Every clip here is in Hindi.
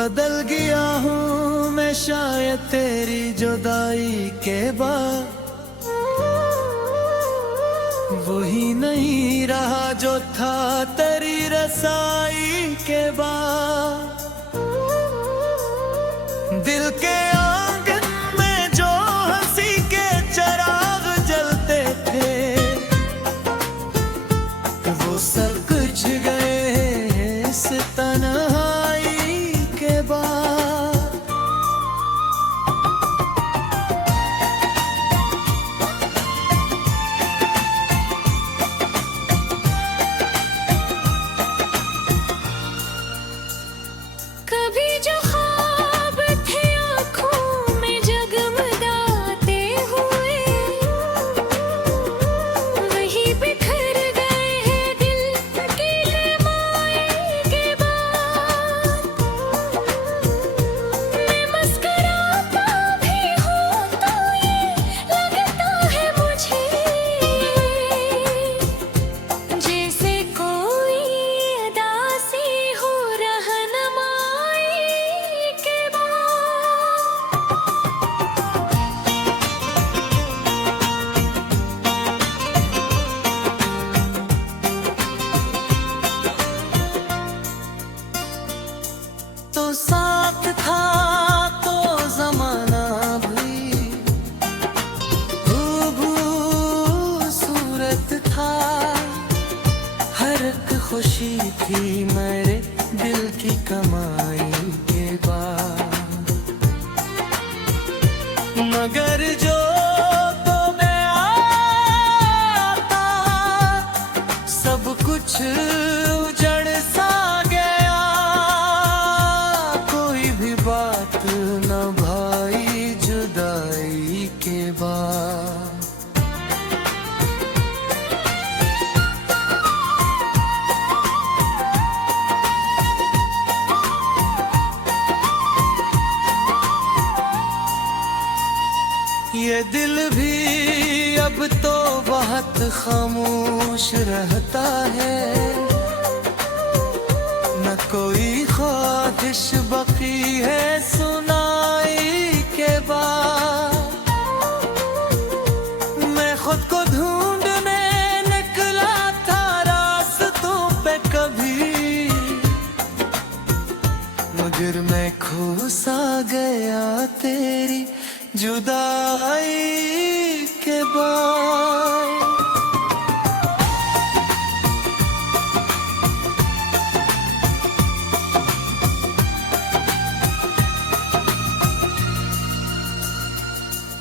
बदल गया हूँ मैं शायद तेरी जुदाई के बाद, वही नहीं रहा जो था तेरी रसाई के बाद। दिल के आंगन में जो हंसी के चिराग जलते थे, वो सब कुछ गए इस तन्हाई के बाद। कभी जो ख्वाब थे आँखों में जगमगाते हुए, वही बिखर गए हैं दिल की लम्हाई के बाद। मैं मुस्कुराता भी हूँ तो ये लगता है मुझे, जैसे कोई अदा सी हो रहनुमाई के बाद। तो साथ था तो जमाना भी हूबहू सूरत था, हर एक खुशी थी मेरे दिल की कमाई के बाद। मगर जो तो मैं आता, सब कुछ उजड़ सा गया, कोई भी बात न भाई जुदाई के बाद। ये दिल भी अब तो बहुत खामोश रहता है, न कोई ख्वाहिश बाकी है सुनाई के बाद। मैं खुद को ढूंढने निकला था रास्तों पे कभी, मगर मैं खो सा गया तेरी जुदाई के बाद।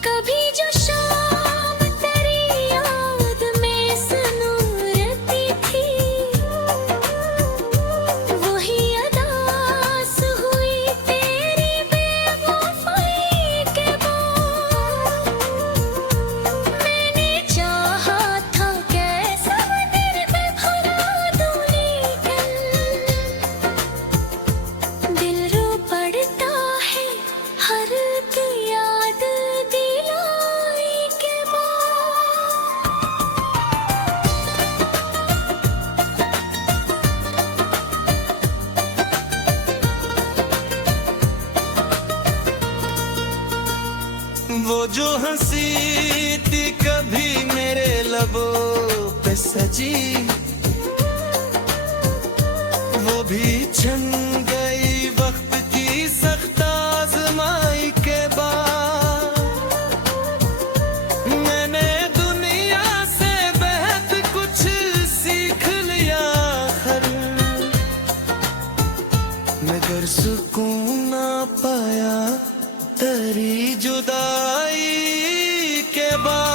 कभी जो शाम तेरी याद में सनूरती थी, वही अदास हुई तेरी बेवफाई के बाद। मैंने चाहा था कैसा दिल में भरा दूं, लेकिन दिल रो पड़ता है हर एक याद दिलाई के बाद। वो जो हंसी थी कभी मेरे लबों पे सजी, वो भी छन गई वक्त की सख्त आजमाई के बाद। मैंने दुनिया से बेहद कुछ सीख लिया खर, मगर सुकून ना पाया तेरी जुदाई के बाद।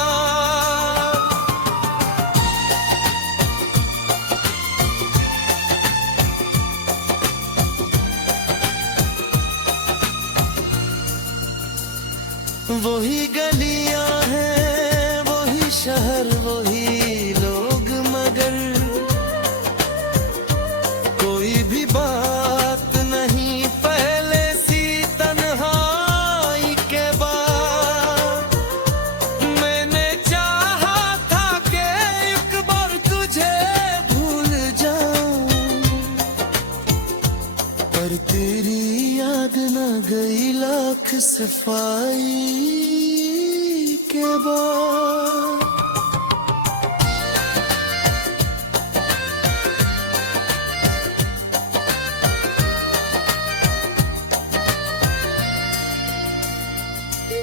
वही गलियां हैं, वही शहर, वही लोग, मगर कोई भी बात नहीं पहले सी तन्हाई के बाद। मैंने चाहा था कि एक बार तुझे भूल जाऊं, पर तेरी याद न गई लाख सफाई के बाद।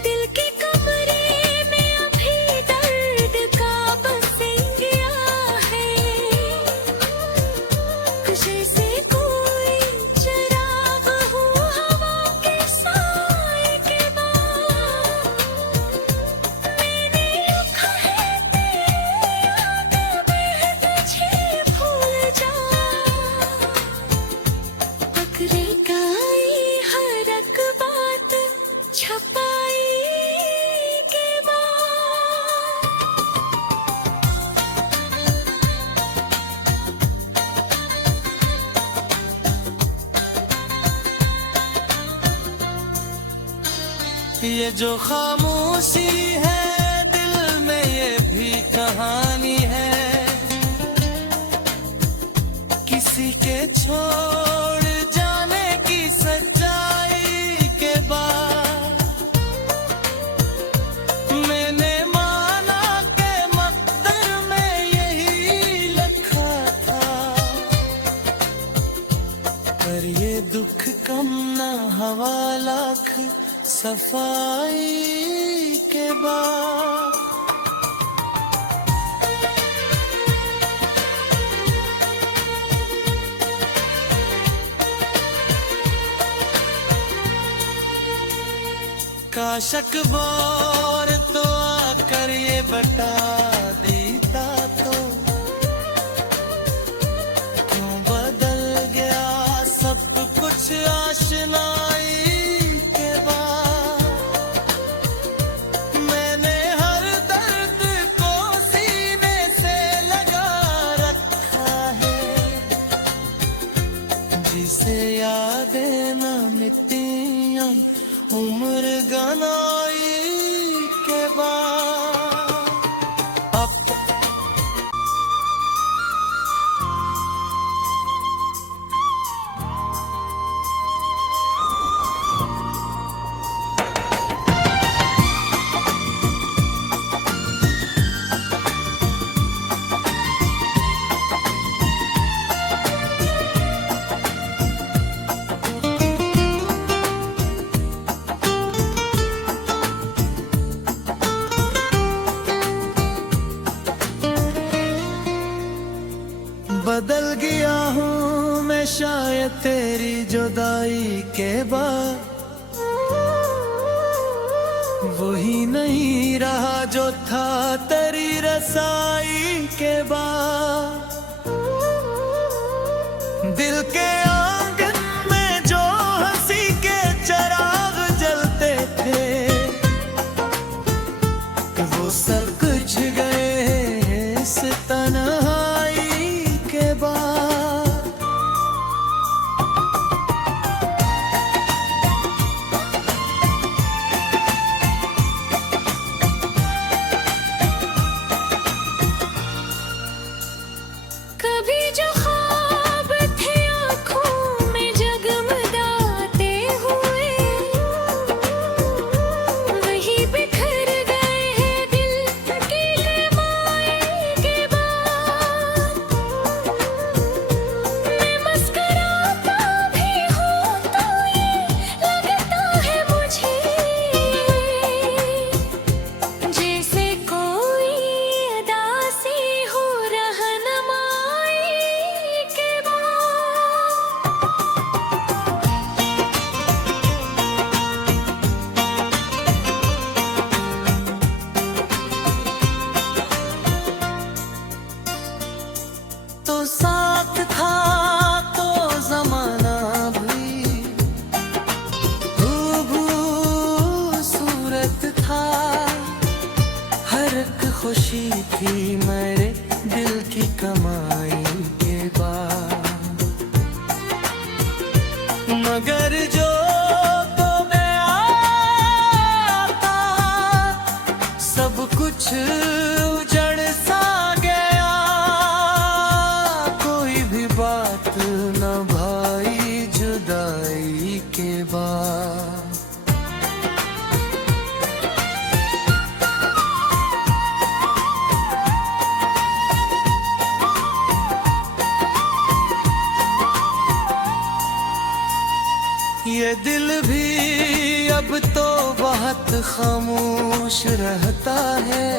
दिल के कमरे में अभी दर्द का बसेरा है, जैसे कोई चिराग हो हवा के साए के बाद। मैंने लिखा है तेरी याद में तुझे भूल जा, पकड़े गई हर एक बात छपाई के बाद। ये जो खामोशी है दिल में ये भी कहानी है, किसी के छोड़ जाने की सच्चाई के बाद। मैंने माना के मकदर में यही लिखा था, पर ये दुख कम ना हवा लाख सफाई के बाद। काशक बोर तो आकर ये बता देता तो क्यों बदल गया सब कुछ आशनाई के बाद। मैंने हर दर्द को सीने से लगा रखा है, जिसे यादें न मिटियां उम्र गनाई के बाद। अब बदल गया हूँ मैं शायद तेरी जुदाई के बाद। वही नहीं रहा जो था तेरी रसाई के बाद। दिल के आंगन में जो हंसी के चिराग जलते थे, वो सब कुछ गए इस तन्हाई के बाद। कभी जो ख्वाब थे आँखों में जगमगाते हुए, वही बिखर गए हैं दिल की कमाई के बाद। मैं मुस्कुराता भी हूँ तो ये लगता है मुझे, जैसे कोई उदासी हो रहनुमाई के बाद। तो साथ था तो जमाना भी खूबू सूरत था, हर एक खुशी थी मेरे दिल की कमाई के बाद। मगर जो तो मैं आता सब कुछ उजड़ सा गया, कोई भी बात न भाई जुदा ये दिल भी अब तो बहुत खामोश रहता है,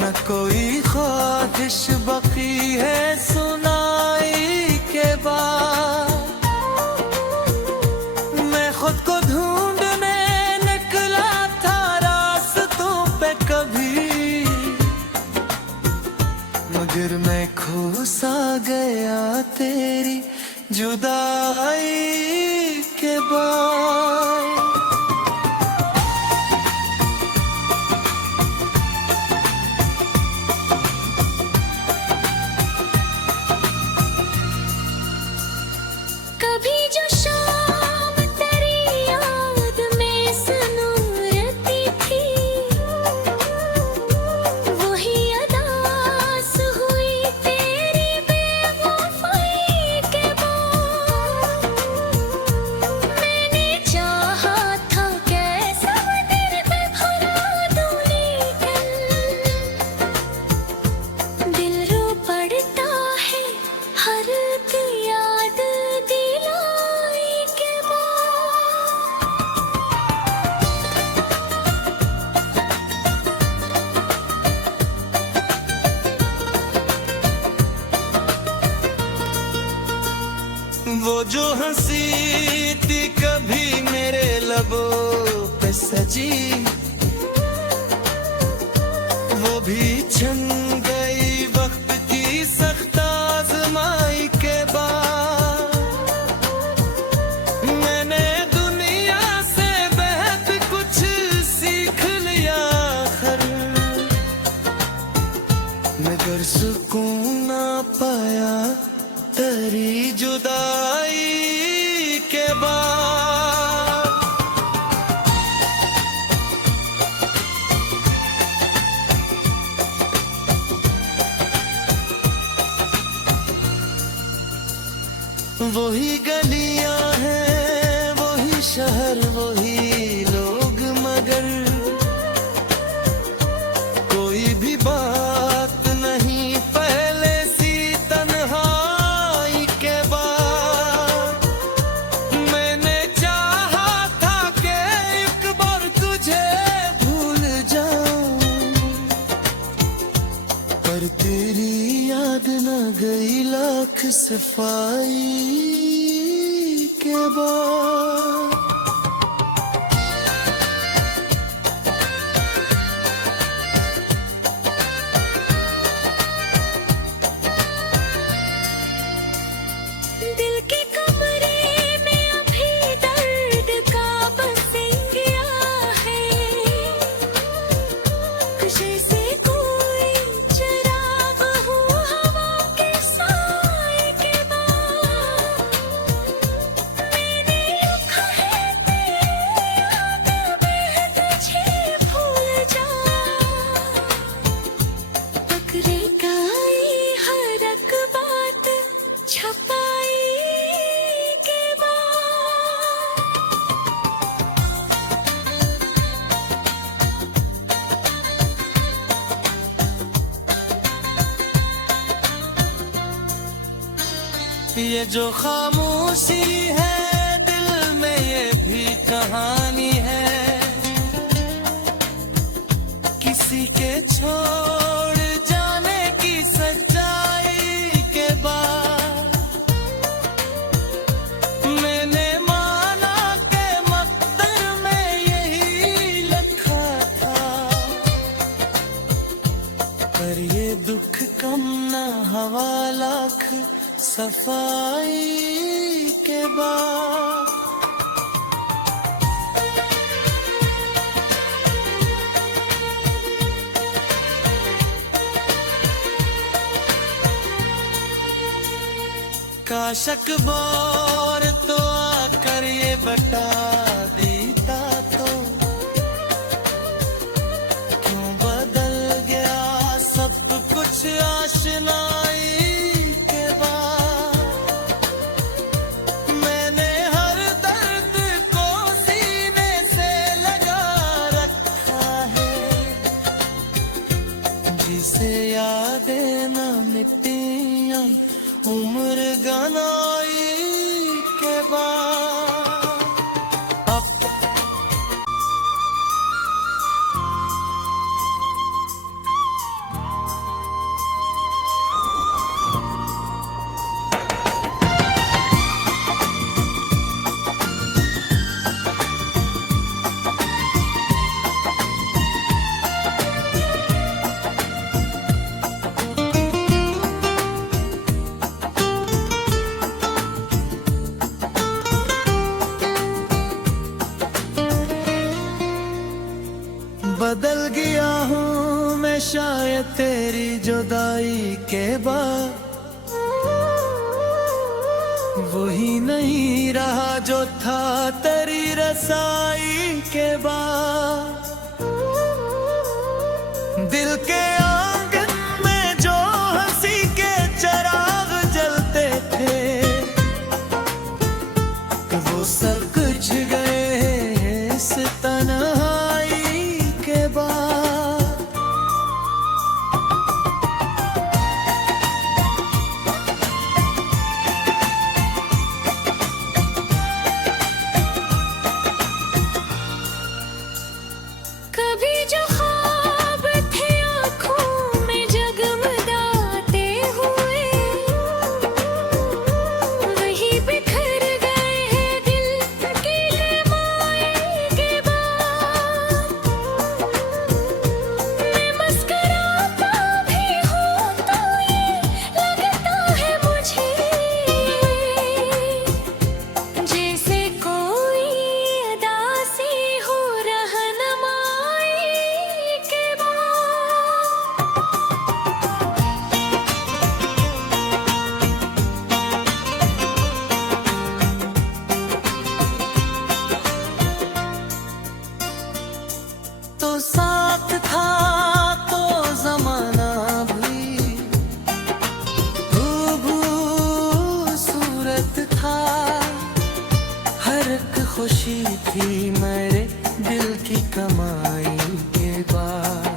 न कोई ख्वाहिश बाकी है सुनाई के बाद। मैं खुद को ढूंढने निकला था रास्तों पे कभी, मगर मैं खो सा गया तेरी जुदाई के बाद। कभी जो शाम तेरी याद में सनूरती थी, वही अदास हुई तेरी बेवफाई के बाद। मैंने चाहा था कैसा दिल में भरा दूं, लेकिन दिल रो पड़ता है हर एक याद दिलाई के बाद। वो जो हंसी थी कभी मेरे लबों पे सजी, वो भी छन गई वक्त की सख्त आजमाई के बाद। मैंने दुनिया से बेहद कुछ सीख लिया खर, मगर सुकून ना पाया तेरी जुदाई के बाद। वही गलियां हैं, वही शहर, वही लोग, मगर कोई भी बात नहीं पहले सी तन्हाई के बाद। मैंने चाहा था कि एक बार तुझे भूल जाऊं, पर तेरी याद न गई लाख सफाई के बाद। दिल के कमरे में अभी दर्द का बसेंगिया है, जैसे कोई चिराग हो हवा के साए के बाद। मैंने लिखा है तेरी याद में तुझे भूल जा, पकड़े गई हर एक बात छपाई के बाद। ये जो खामोशी है दिल में, ये भी कहानी है किसी के छोड़ जाने की सच्चाई के बाद। मैंने माना के मकदर में यही लिखा था, पर ये दुख कम ना हवा लाख सफाई के बाद। काश अकबर तो आकर ये बता देता तो, क्यों बदल गया सब कुछ आशनाई के बाद। मैंने हर दर्द को सीने से लगा रखा है, जिसे यादें न मिटियां उम्र गनाई के जुदाई के बाद वही नहीं रहा जो था तेरी रसाई के बाद। दिल के आंगन में जो हंसी के चिराग जलते थे वो सब कुछ गए इस तन्हाई के बाद। कभी जो ख्वाब थे आँखों में जगमगाते हुए वही बिखर गए हैं दिल की कमाई के बाद। मैं मुस्कुराता भी हूँ तो ये लगता है मुझे जैसे कोई अदा सी हो रहनुमाई के बाद। तो साथ था तो जमाना भी भू सूरत था। हर एक खुशी थी मेरे दिल की कमाई के बाद।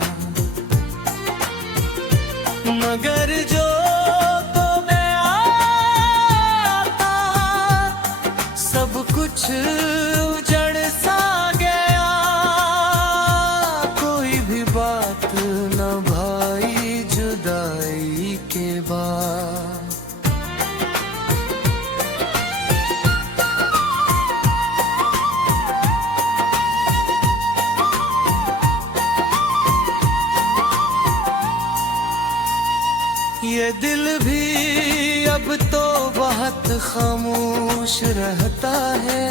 मगर जो तो मैं आता सब कुछ उजड़ सा गया। कोई भी बात न भाई जुदाई के बाद। ये दिल भी अब तो बहुत खामोश रहता है।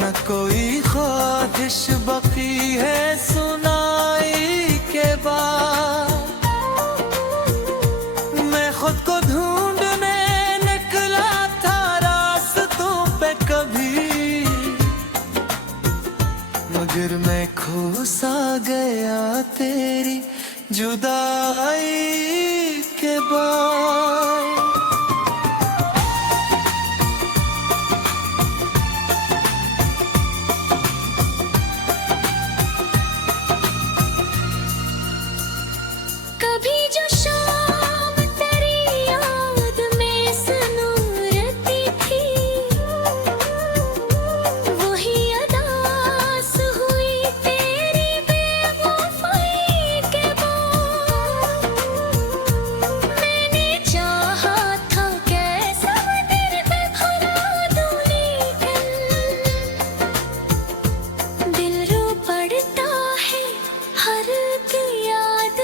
न कोई ख्वाहिश बाकी है सुनाई के बाद। मैं खुद को ढूंढने निकला था रास्तों पे कभी मगर मैं खो सा गया तेरी जुदाई के बाद। कभी जो शाम तेरी याद में सनूरती थी वही अदास हुई तेरी बेवफाई के बाद। मैंने चाहा था कैसा तेरे पे भुला दूं लेकिन दिल रो पड़ता है हर एक याद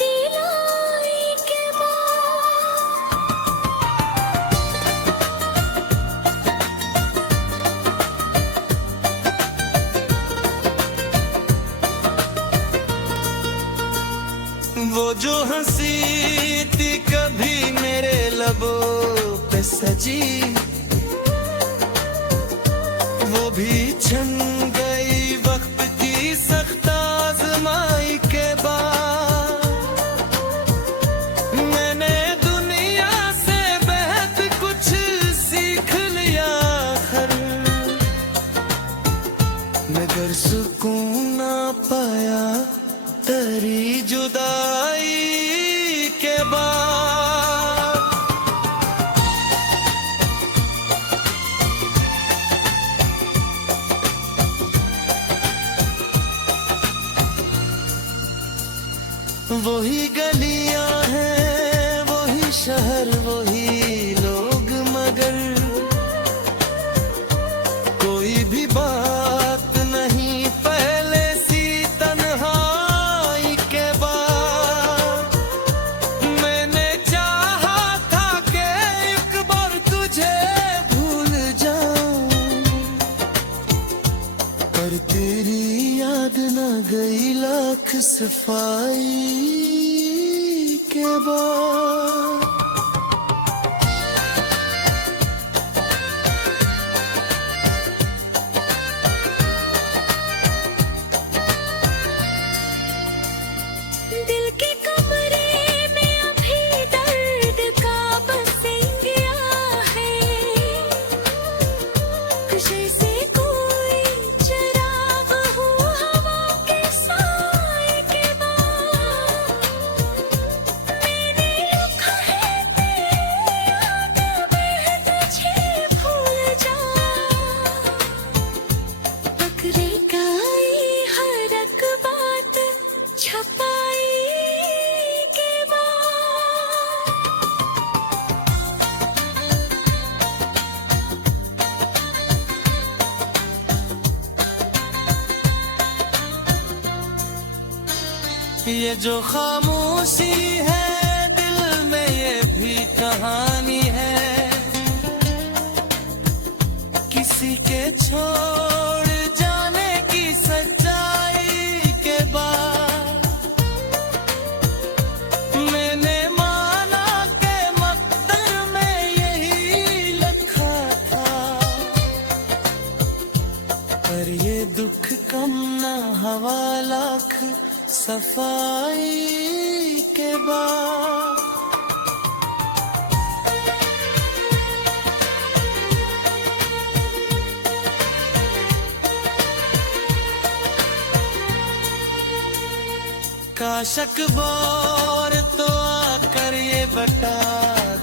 दिलाई के बाद। वो जो हंसी थी कभी मेरे लबों पे सजी वो भी छन गई वक्त की सख्त आजमाई के बाद। मैंने दुनिया से बेहद कुछ सीख लिया खर मगर सुकून ना पाया तेरी जुदाई के बाद। वही गलियां हैं वही शहर वही लोग मगर कोई भी बात नहीं पहले सी तन्हाई के बाद। मैंने चाहा था कि एक बार तुझे भूल जाऊं पर तेरी याद न गई लाख सफाई बाद। दिल के कमरे में अभी दर्द का बसेंगिया है, जैसे कोई चिराग हो हवा के साए के बाद। मैंने लिखा है तेरी याद में तुझे भूल जा, बकरे गाई हर एक बात छपाई के बाद। ये जो खामोशी है दिल में, ये भी कहानी है किसी के छोड़ जाने की सच्चाई के बाद। मैंने माना के मकदर में यही लिखा था, पर ये दुख कम ना हवा लाख सफाई के बाद। काशक बोर तो आकर ये बता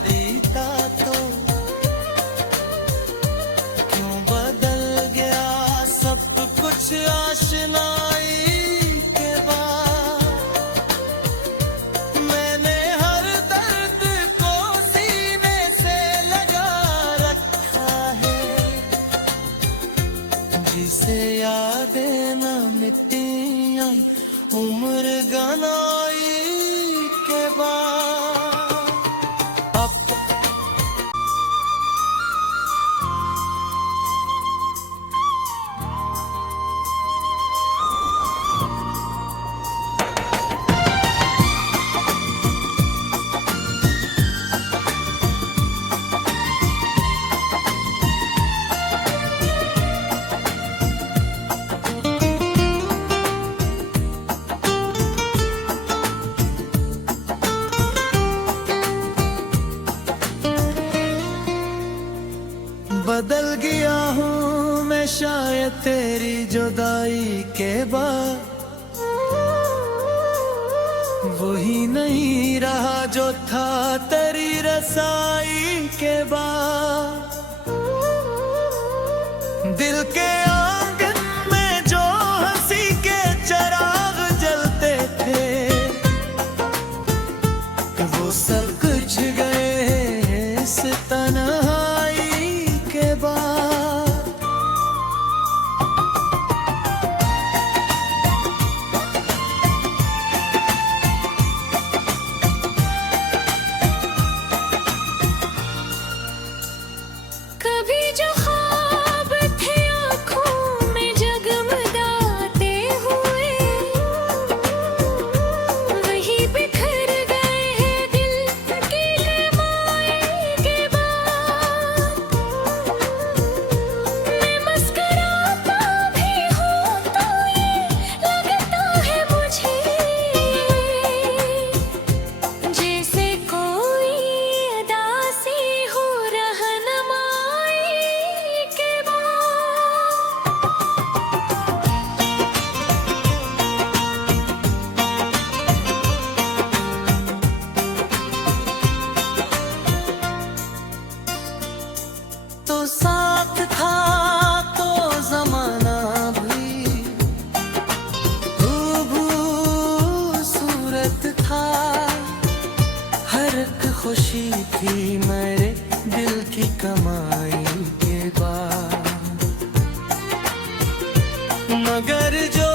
देता तो, क्यों बदल गया सब कुछ आशनाई के बाद। मैंने हर दर्द को सीने से लगा रखा है, जिसे यादें न मिटियां उम्र गनाई के बाद। अब बदल गया हूँ मैं शायद तेरी जुदाई के बाद। वही नहीं रहा जो था तेरी रसाई के बाद। दिल के आंगन में जो हंसी के चिराग जलते थे, वो सब कुछ गए इस तन्हाई के बाद। कभी जो ख्वाब थे आँखों में जगमगाते हुए, वही बिखर गए हैं दिल की कमाई के बाद। मैं मुस्कुराता भी हूँ तो ये लगता है मुझे, जैसे कोई उदासी हो रहनुमाई के बाद। तो साथ था तो जमाना भी खूबू सूरत था, हर एक खुशी थी मेरे दिल की कमाई के बाद। मगर जो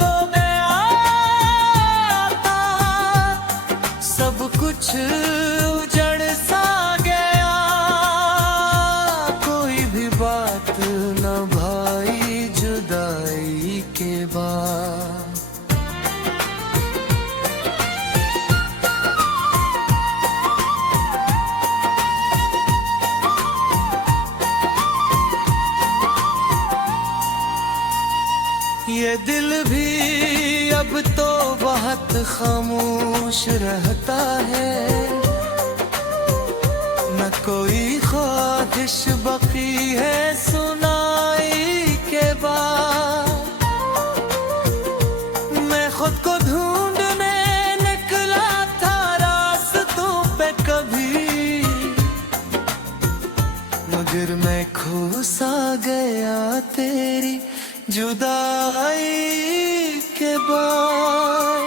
तो मैं आता, सब कुछ उजड़ सा गया। कोई भी बात न भाई जुदाई के बाद। ये दिल भी अब तो बहुत खामोश रहता है, न कोई ख्वाहिश बाकी है सुनाई के बाद। मैं खुद को ढूंढने निकला था रास्तों पे कभी, मगर मैं खो सा गया तेरी जुदाई के बाद।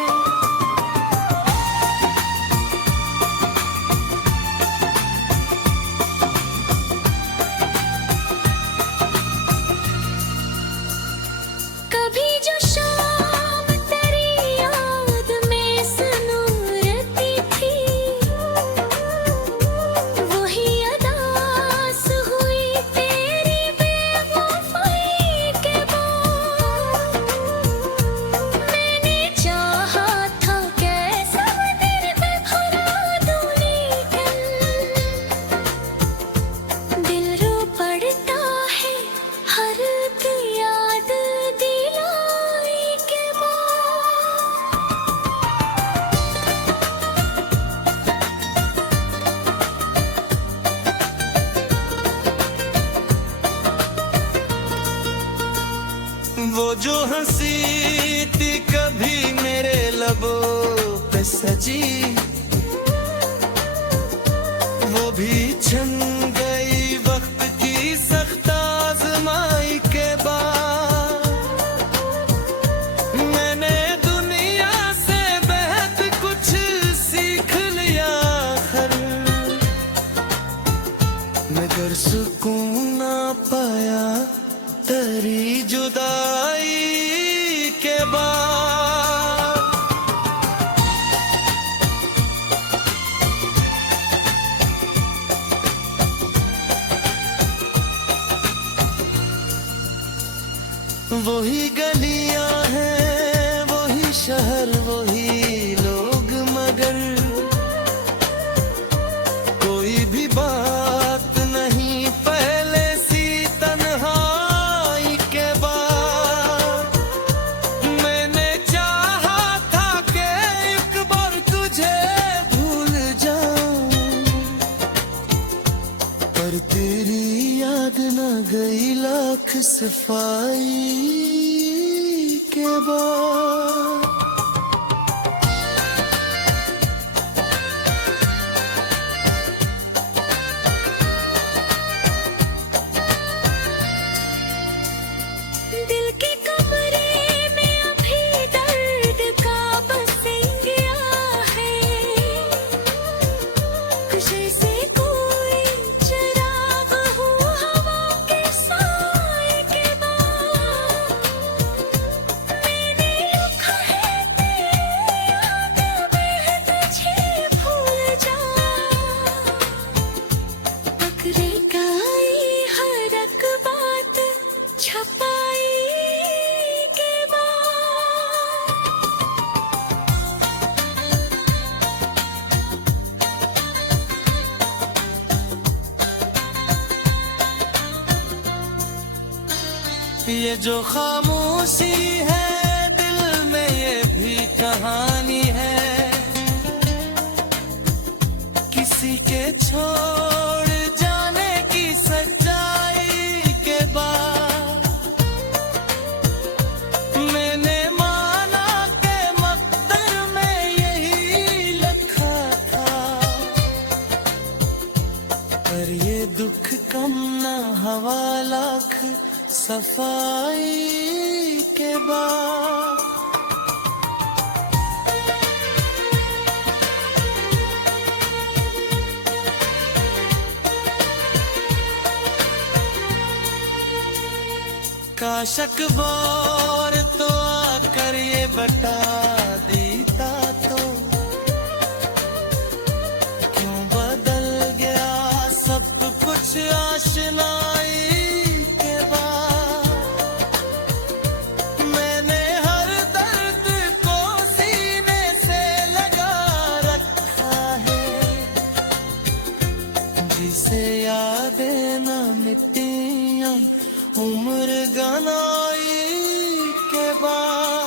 कभी जो शाम तेरी याद में सनूरती थी, वही अदास हुई तेरी बेवफाई के बाद। मैंने चाहा था कैसा तेरे पे भरा दूं, लेकिन दिल रो पड़ता है हर एक याद दिलाई के बाद। वो जो हंसी थी कभी मेरे लबों पे सजी, वो भी छन गई वक्त की सख्त आजमाई के बाद। मैंने दुनिया से बेहद कुछ सीख लिया खर, मगर सुकून ना पाया तेरी जुदाई के बाद। वही गलियां हैं, वही शहर, वही लोग, मगर कोई भी बात नहीं पहले सी तन्हाई के बाद। मैंने चाहा था कि एक बार तुझे भूल जाऊं, पर तेरी याद न गई लाख सफाई के बाद। दिल के कमरे में अभी दर्द का बसेंगिया है, जैसे कोई चिराग हो हवा के साए के बाद। मैंने लिखा है तेरी याद में तुझे भूल जा, पकड़े गई हर एक बात छपाई के बाद। ये जो खामोशी है दिल में, ये भी कहानी है किसी के छोड़ जाने की सच्चाई के बाद। मैंने माना के मकदर में यही लिखा था, पर ये दुख कम ना हवा लाख सफाई के बाद। काश अखबार तो आकर ये बता देता तो, क्यों बदल गया सब कुछ आशनाई के बाद। मैंने हर दर्द को सीने से लगा रखा है, जिसे यादें न मिटियां उम्र गनाई के के बाद